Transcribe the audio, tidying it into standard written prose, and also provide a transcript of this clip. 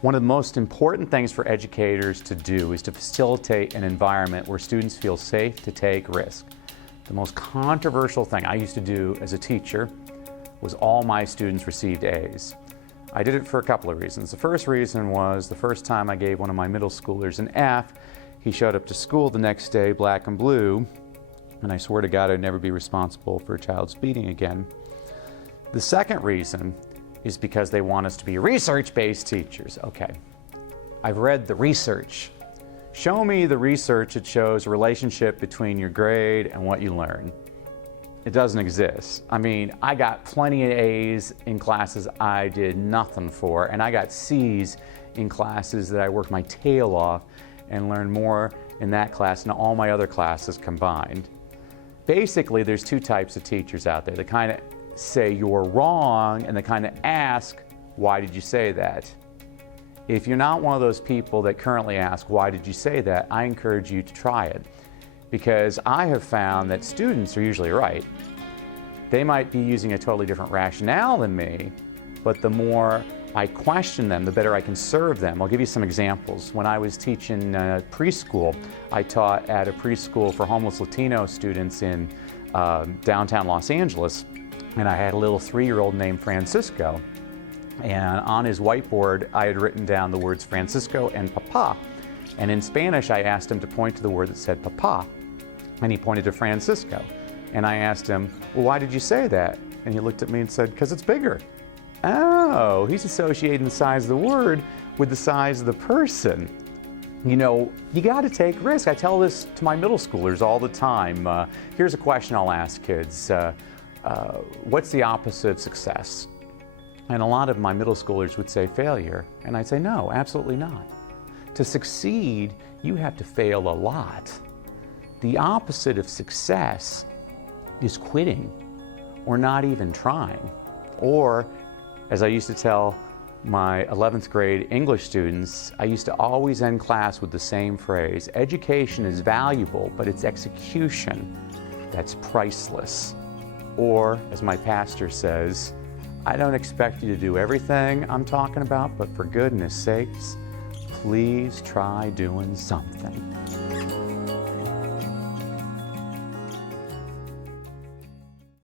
One of the most important things for educators to do is to facilitate an environment where students feel safe to take risk. The most controversial thing I used to do as a teacher was all my students received A's. I did it for a couple of reasons. The first reason was the first time I gave one of my middle schoolers an F, he showed up to school the next day black and blue, and I swear to God I'd never be responsible for a child speeding again. The second reason is because they want us to be research-based teachers. Okay, I've read the research. Show me the research that shows a relationship between your grade and what you learn. It doesn't exist. I mean, I got plenty of A's in classes I did nothing for, and I got C's in classes that I worked my tail off and learned more in that class than all my other classes combined. Basically, there's two types of teachers out there. The kind of say you're wrong and they kind of ask, why did you say that? If you're not one of those people that currently ask, why did you say that, I encourage you to try it. Because I have found that students are usually right. They might be using a totally different rationale than me, but the more I question them, the better I can serve them. I'll give you some examples. When I was teaching preschool, I taught at a preschool for homeless Latino students in downtown Los Angeles. And I had a little 3-year-old named Francisco. And on his whiteboard, I had written down the words Francisco and Papa. And in Spanish, I asked him to point to the word that said Papa. And he pointed to Francisco. And I asked him, well, why did you say that? And he looked at me and said, because it's bigger. Oh, he's associating the size of the word with the size of the person. You know, you got to take risks. I tell this to my middle schoolers all the time. Here's a question I'll ask kids. What's the opposite of success? And a lot of my middle schoolers would say failure. And I'd say, no, absolutely not. To succeed, you have to fail a lot. The opposite of success is quitting or not even trying. Or, as I used to tell my 11th grade English students, I used to always end class with the same phrase, education is valuable, but it's execution that's priceless. Or, as my pastor says, I don't expect you to do everything I'm talking about, but for goodness sakes, please try doing something.